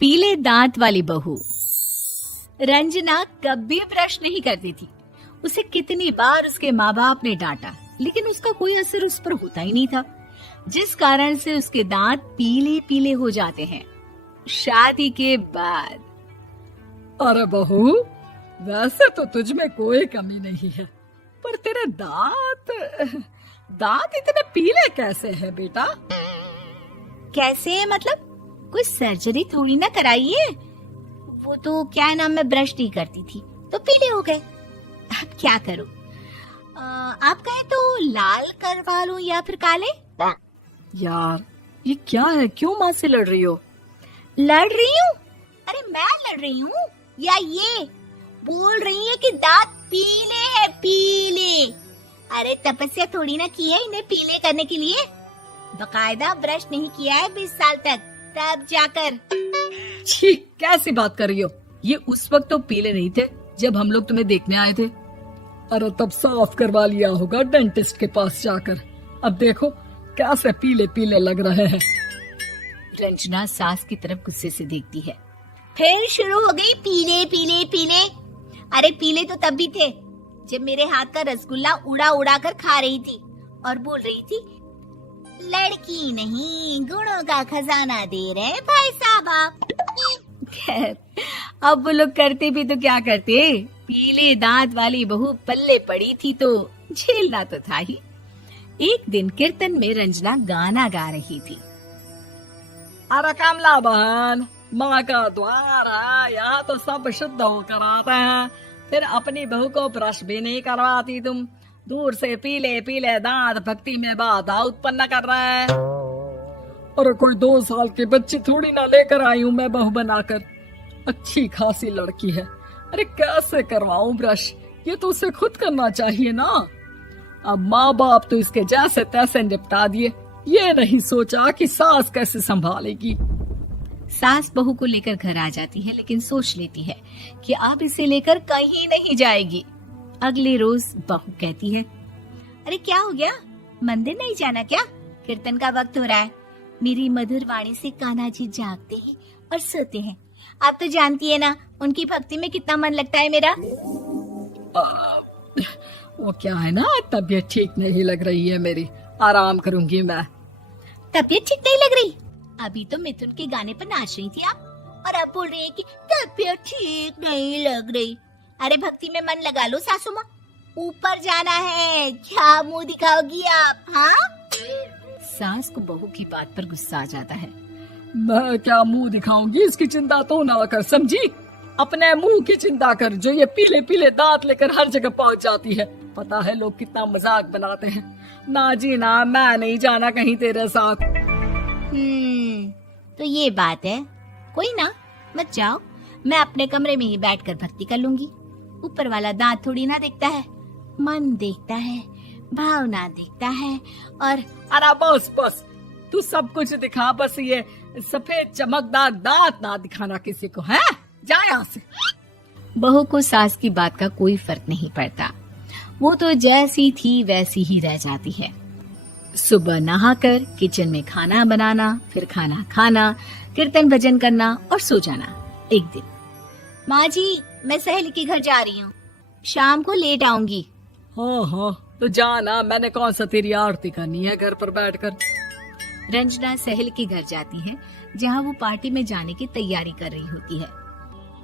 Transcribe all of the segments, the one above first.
पीले दांत वाली बहू। रंजना कभी ब्रश नहीं करती थी। उसे कितनी बार उसके माँ बाप ने डांटा, लेकिन उसका कोई असर उस पर होता ही नहीं था, जिस कारण से उसके दांत पीले पीले हो जाते हैं। शादी के बाद। अरे बहू, वैसे तो तुझ में कोई कमी नहीं है, पर तेरे दांत इतने पीले कैसे हैं बेटा? कैसे मतलब? कोई सर्जरी थोड़ी ना कराई है। वो तो क्या नाम, मैं ब्रश नहीं करती थी तो पीले हो गए। अब क्या करूं? आप कहें तो लाल करवा लूं या फिर काले? यार ये क्या है, क्यों माँ से लड़ रही हो? लड़ रही हूँ? अरे मैं लड़ रही हूँ या ये बोल रही है कि दांत पीले हैं, पीले। अरे तपस्या थोड़ी ना की है इन्हें पीले करने के लिए। बकायदा ब्रश नहीं किया है 20 साल तक, तब जाकर। छी, कैसी बात कर रही हो? ये उस वक्त तो पीले नहीं थे जब हम लोग तुम्हें देखने आए थे। अरे तब साफ करवा लिया होगा डेंटिस्ट के पास जाकर। अब देखो कैसे पीले पीले लग रहे हैं। रंजना सास की तरफ गुस्से से देखती है। फिर शुरू हो गई पीले पीले पीले। अरे पीले तो तब भी थे जब मेरे हाथ का रसगुल्ला उड़ा उड़ा कर खा रही थी और बोल रही थी, लड़की नहीं गुणों का खजाना दे रहे भाई साहब आप। खैर, अब वो लोग करते भी तो क्या करते, पीले दांत वाली बहू पल्ले पड़ी थी तो झेलना तो था ही। एक दिन कीर्तन में रंजना गाना गा रही थी। अरे कमला बहन, माँ का द्वार है, यहाँ तो सब शुद्ध होकर आते हैं, फिर अपनी बहू को ब्रश भी नहीं करवाती तुम। दूर से पीले पीले दांत भक्ति में बाधा उत्पन्न कर रहे हैं। अरे कोई 2 साल के बच्ची थोड़ी ना लेकर आई हूँ मैं बहू बनाकर। अच्छी खासी लड़की है, अरे कैसे करवाऊं ब्रश? ये तो उसे खुद करना चाहिए ना। अब माँ बाप तो इसके जैसे तैसे निपटा दिए, ये नहीं सोचा कि सास कैसे संभालेगी। सास बहू को लेकर घर आ जाती है, लेकिन सोच लेती है कि अब इसे लेकर कहीं नहीं जाएगी। अगले रोज बहू कहती है, अरे क्या हो गया, मंदिर नहीं जाना क्या? कीर्तन का वक्त हो रहा है। मेरी मधुर वाणी से कान्हा जी जागते हैं और सोते हैं। आप तो जानती है ना उनकी भक्ति में कितना मन लगता है मेरा। वो क्या है ना, तबीयत ठीक नहीं लग रही है मेरी, आराम करूंगी मैं। तबीयत ठीक नहीं लग रही? अभी तो मिथुन के गाने पर नाच रही थी आप, और अब बोल रही है कि तबीयत ठीक नहीं लग रही। अरे भक्ति में मन लगा लो सासू माँ, ऊपर जाना है, क्या मुंह दिखाओगी आप? हाँ? सास को बहू की बात पर गुस्सा आ जाता है। मैं क्या मुंह दिखाऊंगी, इसकी चिंता तो ना कर, समझी? अपने मुंह की चिंता कर, जो ये पीले पीले दांत लेकर हर जगह पहुंच जाती है। पता है लोग कितना मजाक बनाते हैं। ना जी ना, मैं नहीं जाना कहीं तेरे साथ। तो ये बात है। कोई ना, मत जाओ, मैं अपने कमरे में ही बैठकर भक्ति कर लूंगी। ऊपर वाला दांत थोड़ी ना देखता है, मन देखता है, भावना देखता है। और अरे बस बस, तू सब कुछ दिखा, बस ये सफेद चमकदार दांत ना दिखाना किसी को, है? जा यहाँ से। बहू को सास की बात का कोई फर्क नहीं पड़ता, वो तो जैसी थी वैसी ही रह जाती है। सुबह नहाकर किचन में खाना बनाना, फिर खाना खाना, कीर्तन भजन करना और सो जाना। एक दिन, माँ जी मैं सहेली के घर जा रही हूँ, शाम को लेट आऊंगी। हाँ, तो जाना, मैंने कौन सा तेरी आरती करनी है घर पर बैठकर। रंजना सहेली के घर जाती है, जहाँ वो पार्टी में जाने की तैयारी कर रही होती है।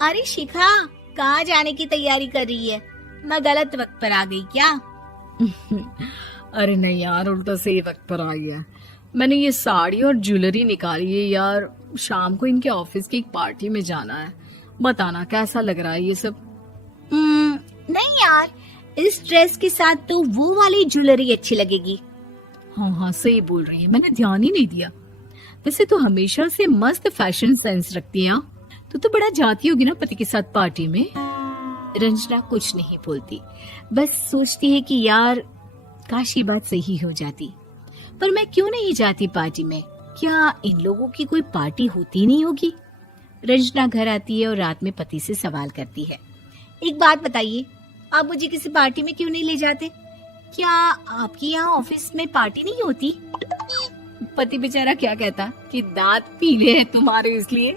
अरे शिखा, कहाँ जाने की तैयारी कर रही है? मैं गलत वक्त पर आ गई क्या? अरे नहीं यार, उल्टा सही वक्त पर आई है। मैंने ये साड़ी और ज्वेलरी निकाली है यार, शाम को इनके ऑफिस की एक पार्टी में जाना है। बताना कैसा लग रहा है ये सब? नहीं यार, इस ड्रेस के साथ तो वो वाली ज्वेलरी अच्छी लगेगी। हाँ सही बोल रही है, मैंने ध्यान ही नहीं दिया। वैसे तो हमेशा से मस्त फैशन सेंस रखती है। तो बड़ा जाती होगी ना पति के साथ पार्टी में। रंजना कुछ नहीं बोलती, बस सोचती है कि यार काश ये बात सही हो जाती, पर मैं क्यों नहीं जाती पार्टी में? क्या इन लोगों की कोई पार्टी होती नहीं होगी? रंजना घर आती है और रात में पति से सवाल करती है, एक बात बताइए, आप मुझे किसी पार्टी में क्यों नहीं ले जाते? क्या आपके यहाँ ऑफिस में पार्टी नहीं होती? पति बेचारा क्या कहता कि दांत पीले हैं तुम्हारे इसलिए।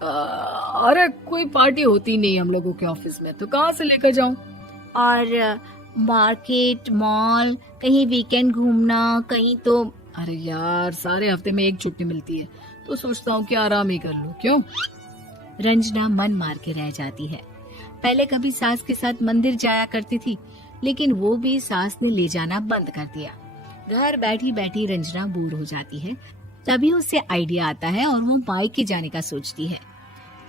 अरे कोई पार्टी होती नहीं हम लोगों के ऑफिस में, तो कहाँ से लेकर जाऊं? और मार्केट, मॉल, कहीं वीकेंड घूमना, कहीं तो। अरे यार सारे हफ्ते में एक छुट्टी मिलती है, तो सोचता हूँ कि आराम ही कर लूं। क्यों? रंजना मन मार के रह जाती है। पहले कभी सास के साथ मंदिर जाया करती थी, लेकिन वो भी सास ने ले जाना बंद कर दिया। घर बैठी बैठी रंजना बोर हो जाती है। तभी उसे आइडिया आता है और वो मायके जाने का सोचती है।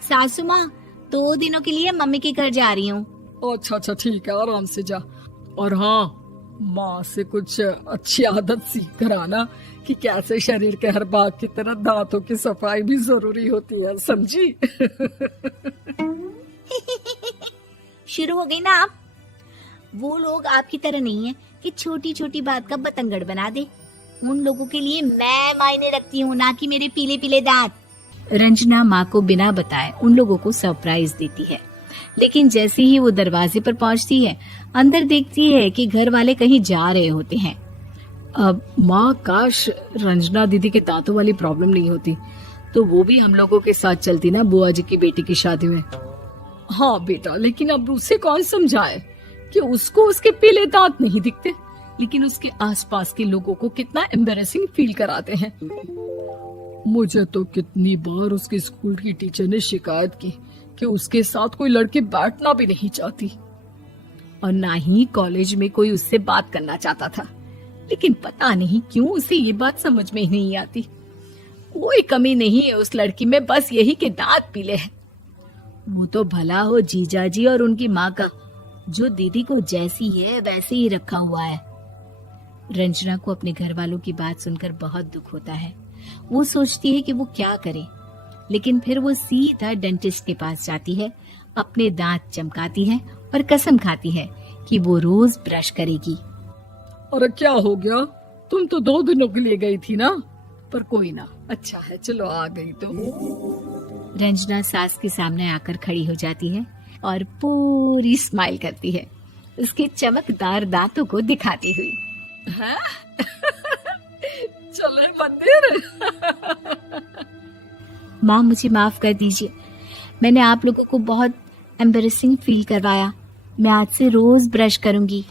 सासू माँ, 2 दिनों के लिए मम्मी के घर जा रही हूँ। अच्छा अच्छा ठीक है, आराम से जा। और हाँ, माँ से कुछ अच्छी आदत सीख कर आना कि कैसे शरीर के हर भाग की तरह दांतों की सफाई भी जरूरी होती है, समझी? शुरू हो गई ना आप। वो लोग आपकी तरह नहीं है कि छोटी छोटी बात का बतंगड़ बना दे। उन लोगों के लिए मैं मायने रखती हूँ, ना कि मेरे पीले पीले दांत। रंजना माँ को बिना बताए उन लोगों को सरप्राइज देती है, लेकिन जैसे ही वो दरवाजे पर पहुंचती है, अंदर देखती है कि घर वाले कहीं जा रहे होते हैं। अब माँ, काश रंजना दीदी के दांतों वाली प्रॉब्लम नहीं होती, तो वो भी हम लोगों के साथ चलती ना बुआ जी की बेटी की शादी में। हाँ बेटा, लेकिन अब उसे कौन समझाए कि उसको उसके पीले दांत नहीं दिखते, लेकिन उसके आसपास के लोगों को कितना एम्बैरेसिंग फील कराते हैं। मुझे तो कितनी बार उसके स्कूल की टीचर ने शिकायत की कि उसके साथ कोई लड़की बैठना भी नहीं चाहती, और ना ही कॉलेज में कोई उससे बात करना चाहता था। लेकिन पता नहीं क्यों उसे ये बात समझ में ही नहीं आती। कोई कमी नहीं है उस लड़की में, बस यही कि दांत पीले हैं। वो तो भला हो जीजा जी और उनकी माँ का, जो दीदी को जैसी है वैसे ही रखा हुआ है। रंजना को अपने घर वालों की बात सुनकर बहुत दुख होता है। वो सोचती है कि वो क्या करे, लेकिन फिर वो सीधा डेंटिस्ट के पास जाती है, अपने दांत चमकाती है और कसम खाती है कि वो रोज ब्रश करेगी। अरे क्या हो गया? तुम तो 2 दिनों के लिए गई थी ना, पर कोई ना, अच्छा है, चलो आ गई तो। रंजना सास के सामने आकर खड़ी हो जाती है और पूरी स्माइल करती है, उसके चमकदार दांतों को दिखाती हुई। हैं? चले मंदिर? माँ, मुझे माफ कर दीजिए, मैंने आप लोगों को बहुत एम्बैरेसिंग फील करवाया। मैं आज से रोज ब्रश करूंगी।